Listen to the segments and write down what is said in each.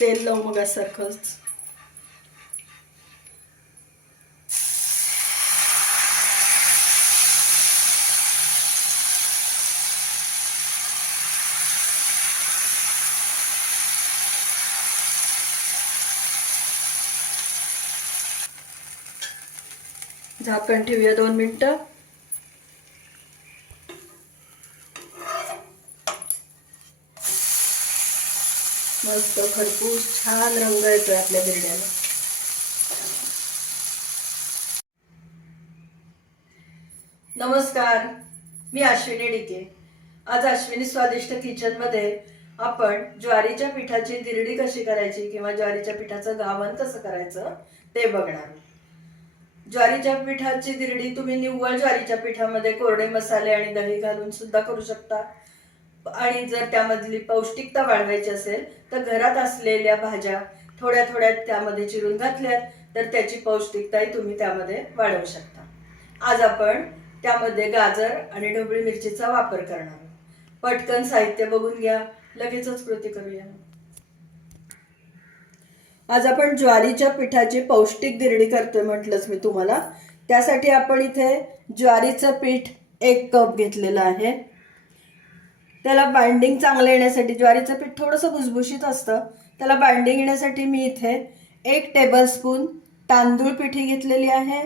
तेल लावू मग सारखंच झाकण ठेवूया दोन मिनटं. मस्त खरपूस छान रंग येतोय आपल्या बिरड्याला नमस्कार मी अश्विनी डिके आज अश्विनी स्वादिष्ट किचनमध्ये आपण ज्वारीच्या पिठाची दिरडी कशी करायची किंवा ज्वारीच्या पिठाचं गावण कसं करायचं ते बघणार. ज्वारीच्या पिठाची दिरडी तुम्ही निव्वळ ज्वारीच्या पिठामध्ये कोरडे मसाले आणि दही घालून सुद्धा करू शकता. आणि जर त्यामधली पौष्टिकता वाढवायची असेल तर घरात असलेल्या भाज्या थोड्या थोड्या त्यामध्ये चिरून घातल्यात तर त्याची पौष्टिकताही तुम्ही त्यामध्ये वाढवू शकता. आज आपण त्यामध्ये गाजर आणि ढोबळी मिरचीचा वापर करणार पटकन साहित्य बघून घ्या. लगेचच कृती करूया. आज आपण ज्वारीच्या पिठाची पौष्टिक गिरणी करतोय म्हटलंच मी तुम्हाला. त्यासाठी आपण इथे ज्वारीचं पीठ एक कप घेतलेलं आहे. त्याला बाइंडिंग चांगलं येण्यासाठी ज्वारीचं पीठ थोडंसं भुसभुशीत असतं. त्याला बाइंडिंग येण्यासाठी मी इथे एक टेबलस्पून तांदूळ पिठी घेतलेली आहे.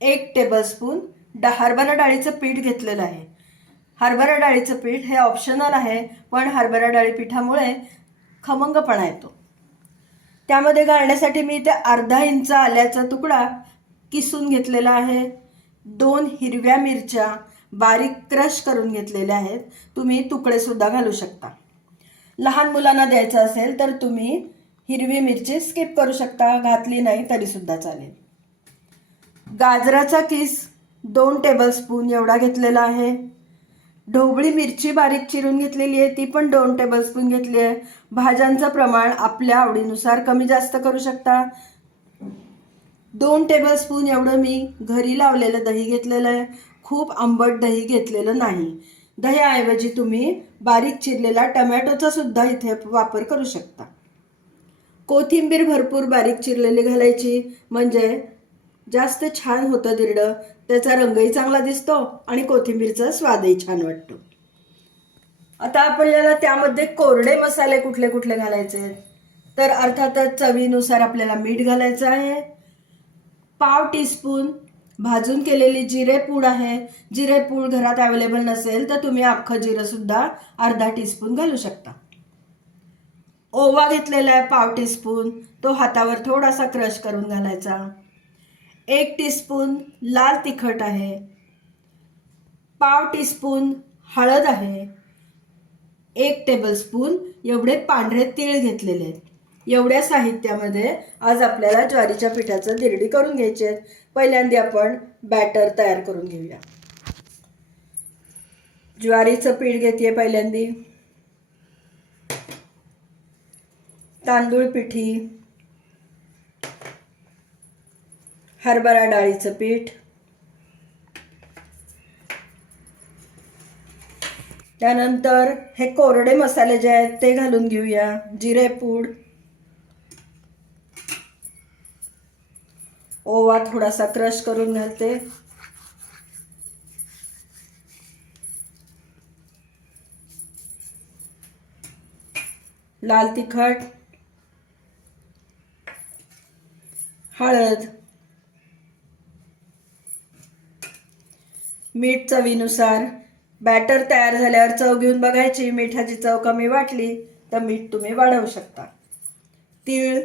एक टेबलस्पून डा हरभरा डाळीचं पीठ घेतलेलं आहे. हरभरा डाळीचं पीठ हे ऑप्शनल आहे पण हरभरा डाळी पिठामुळे खमंगपणा येतो. त्यामध्ये घालण्यासाठी मी इथे अर्धा इंच आल्याचा तुकडा किसून घेतलेला आहे. दोन हिरव्या मिरच्या बारीक क्रश करून घेतलेले आहेत. तुम्ही तुकडे सुद्धा घालू शकता. लहान मुलांना द्यायचं असेल तर तुम्ही हिरवी मिरची स्किप करू शकता. घातली नाही तरी सुद्धा चालेल. गाजराचा किस दोन टेबलस्पून एवढा घेतलेला आहे. ढोबळी मिरची बारीक चिरून घेतलेली आहे. ती पण दोन टेबलस्पून घेतली आहे. भाज्यांचं प्रमाण आपल्या आवडीनुसार कमी जास्त करू शकता. दोन टेबलस्पून एवढं मी घरी लावलेलं दही घेतलेलं आहे. खूप आंबट दही घेतलेलं नाही. दह्याऐवजी तुम्ही बारीक चिरलेला टमॅटोचा सुद्धा इथे वापर करू शकता. कोथिंबीर भरपूर बारीक चिरलेली घालायची. म्हणजे जास्त छान होतं दिरडं. त्याचा रंगही चांगला दिसतो आणि कोथिंबीरचा स्वादही छान वाटतो. आता आपल्याला त्यामध्ये कोरडे मसाले कुठले कुठले घालायचे? तर अर्थातच चवीनुसार आपल्याला मीठ घालायचं आहे. पाव टीस्पून भाजून केलेली जिरेपूड आहे. जिरेपूड घरात अवेलेबल नसेल तर तुम्ही अख्खं जिरं सुद्धा अर्धा टीस्पून घालू शकता. ओवा घेतलेला आहे पाव टीस्पून तो हातावर थोडासा क्रश करून घालायचा. एक टीस्पून लाल तिखट आहे. पाव टीस्पून हळद आहे. एक टेबलस्पून एवढे पांढरे तीळ घेतलेले आहेत. एवढ्या साहित्यामध्ये आज आपल्याला ज्वारीच्या पिठाचं दिरडी करून घ्यायची आहेत पहिल्यांदा आपण बॅटर तयार करून घेऊया. ज्वारीचं पीठ घेते पहिल्यांदी. तांदूळ पिठी. हरभरा डाळीचं पीठ. त्यानंतर हे कोरडे मसाले जे आहेत ते घालून घेऊया. जिरेपूड ओवा थोडासा क्रश करून घालते. लाल तिखट हळद मीठ चवीनुसार. बॅटर तयार झाल्यावर चव घेऊन बघायची. मिठाची चव कमी वाटली तर मीठ तुम्ही वाढवू शकता. तीळ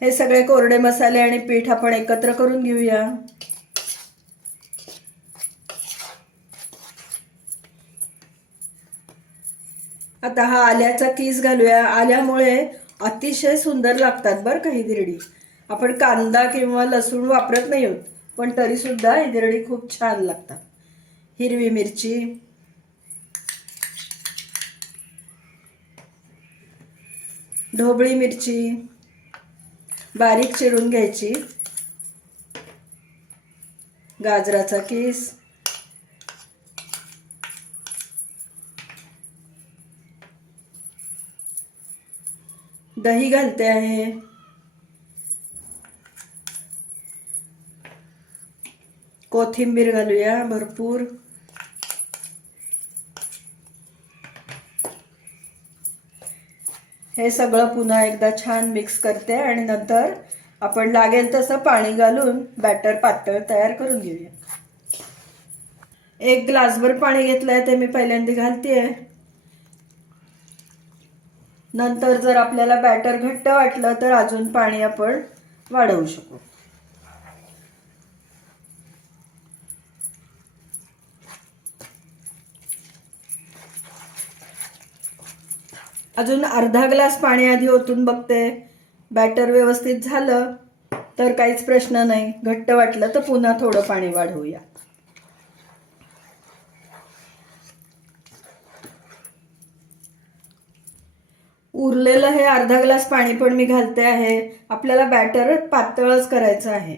हे सगळे कोरडे मसाले आणि पीठ आपण एकत्र करून घेऊया. आता हा आल्याचा किस घालूया. आल्यामुळे अतिशय सुंदर लागतात बरं का ही दिरडी आपण कांदा किंवा लसूण वापरत नाही आहोत पण तरीसुद्धा ही दिरडी खूप छान लागतात. हिरवी मिरची. ढोबळी मिरची. बारीक चिरून घ्यायची. गाजराचा केस. दही घालते आहे. कोथिंबीर घालूया भरपूर. हे सगळं पुन्हा एकदा छान मिक्स करते आणि नंतर आपण लागेल तसं पाणी घालून बॅटर पातळ तयार करून घेऊया. एक ग्लासभर पाणी घेतलंय ते मी पहिल्यांदा घालतेय. नंतर जर आपल्याला बॅटर घट्ट वाटलं तर अजून पाणी आपण वाढवू शकू. अजून अर्धा ग्लास पाणी आधी ओतून बघते. बॅटर व्यवस्थित झालं तर काहीच प्रश्न नाही. घट्ट वाटलं तर पुन्हा थोडं पाणी वाढवूया. उरलेलं हे अर्धा ग्लास पाणी पण मी घालते आहे. आपल्याला बॅटर पातळच करायचं आहे.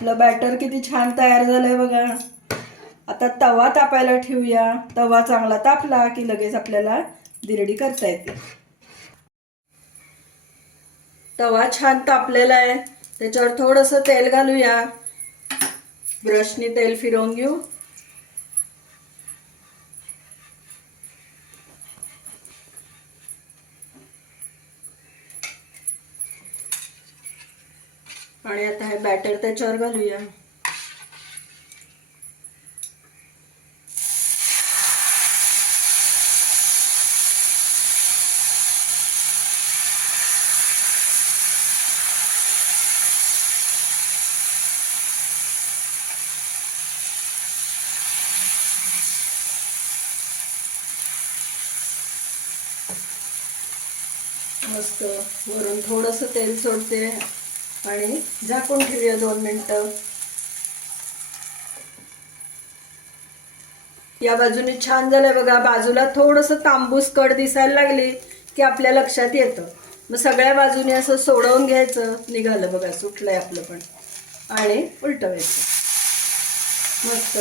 आपलं बॅटर किती छान तयार झालंय बघा. आता तवा तापायला ठेवूया. तवा चांगला तापला की लगेच आपल्याला दिरडी करता येते. तवा छान तापलेला आहे. त्याच्यावर थोडंसं तेल घालूया. ब्रशनी तेल फिरवून घेऊ. आणि आता हे बॅटर त्याच्यावर घालूया. मस्त वरून थोडंसं तेल सोडते. आणि झाकून ठेवूया दोन मिनटं. या बाजूने छान झालंय बघा बाजूला थोडंसं तांबूस कड दिसायला लागली की आपल्या लक्षात येतं. मग सगळ्या बाजूने असं सोडवून घ्यायचं निघालं बघा सुटलंय आपलं पण. आणि उलटवायचं मस्त.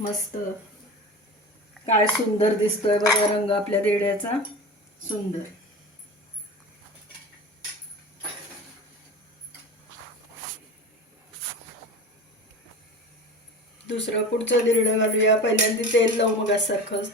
मस्त. काय सुंदर दिसतोय बघा रंग आपल्या देड्याचा. सुंदर. दुसरं पुढचं दिरडं घालूया. पहिल्यांदा तेल लावू मग सारखंच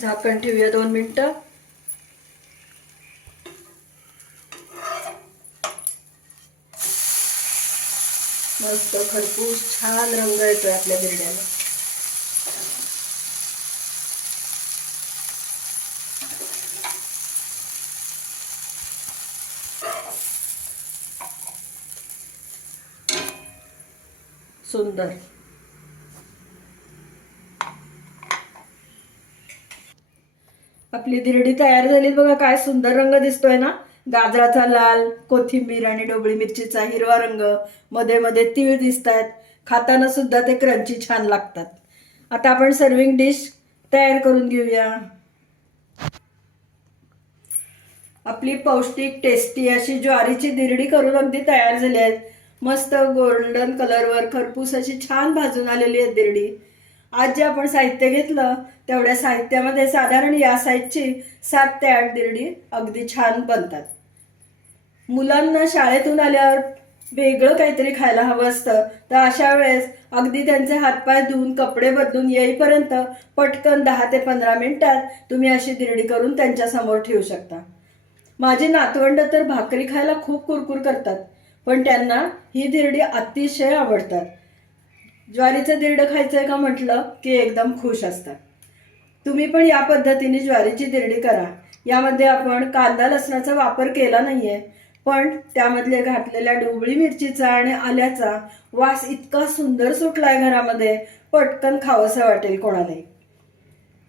झाकण ठेवूया दोन मिनटं. मस्त खरपूस छान रंग येतोय आपल्या बिरड्याला सुंदर. आपली धिरडी तयार झाली बघा काय सुंदर रंग दिसतोय ना. गाजराचा लाल कोथिंबीर आणि डोबळी मिरचीचा हिरवा रंगमध्ये मध्ये तीळ दिसतायत. खाताना सुद्धा ते क्रंची छान लागतात. आता आपण सर्विंग डिश तयार करून घेऊया. आपली पौष्टिक टेस्टी अशी ज्वारीची दिरडी करून अगदी तयार झाली आहेत. मस्त गोल्डन कलरवर खरपूस अशी छान भाजून आलेली आहे दिरडी आज जे आपण साहित्य घेतलं तेवढ्या साहित्यामध्ये साधारण या साईजची सात ते आठ दिरडी अगदी छान बनतात. मुलांना शाळेतून आल्यावर वेगळं काहीतरी खायला हवं असतं तर अशा वेळेस अगदी त्यांचे हातपाय धुवून कपडे बदलून येईपर्यंत पटकन दहा ते पंधरा मिनिटात तुम्ही अशी दिरडी करून त्यांच्यासमोर ठेवू शकता. माझी नातवंड तर भाकरी खायला खूप कुरकुर करतात पण त्यांना ही दिरडी अतिशय आवडतात. ज्वारीचं दिरडं खायचंय का म्हटलं की एकदम खुश असतात. तुम्ही पण या पद्धतीने ज्वारीची दिरडी करा. यामध्ये आपण कांदा लसणाचा वापर केला नाहीये पण त्यामधले घातलेल्या ढोबळी मिरचीचा आणि आल्याचा वास इतका सुंदर सुटलाय घरामध्ये पटकन खावंसं वाटेल कोणालाही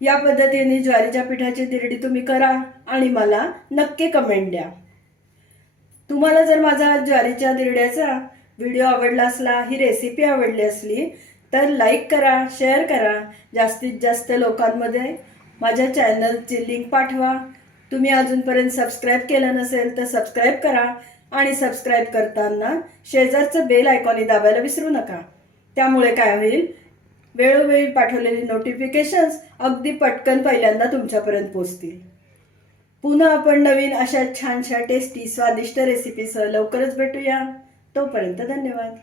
या पद्धतीने ज्वारीच्या पिठाची दिरडी तुम्ही करा आणि मला नक्की कमेंट द्या. तुम्हाला जर माझा ज्वारीच्या दिरड्याचा व्हिडिओ आवडला असला ही रेसिपी आवडली असली तर लाईक करा शेअर करा. जास्तीत जास्त लोकांमध्ये माझ्या चॅनलची लिंक पाठवा. तुम्ही अजूनपर्यंत सबस्क्राईब केलं नसेल तर सबस्क्राईब करा. आणि सबस्क्राईब करताना शेजारचं बेल आयकॉनही दाबायला विसरू नका. त्यामुळे काय होईल? वेळोवेळी पाठवलेली नोटिफिकेशन्स अगदी पटकन पहिल्यांदा तुमच्यापर्यंत पोचतील. पुन्हा आपण नवीन अशा छानशा टेस्टी स्वादिष्ट रेसिपीसह लवकरच भेटूया. तोपर्यंत धन्यवाद.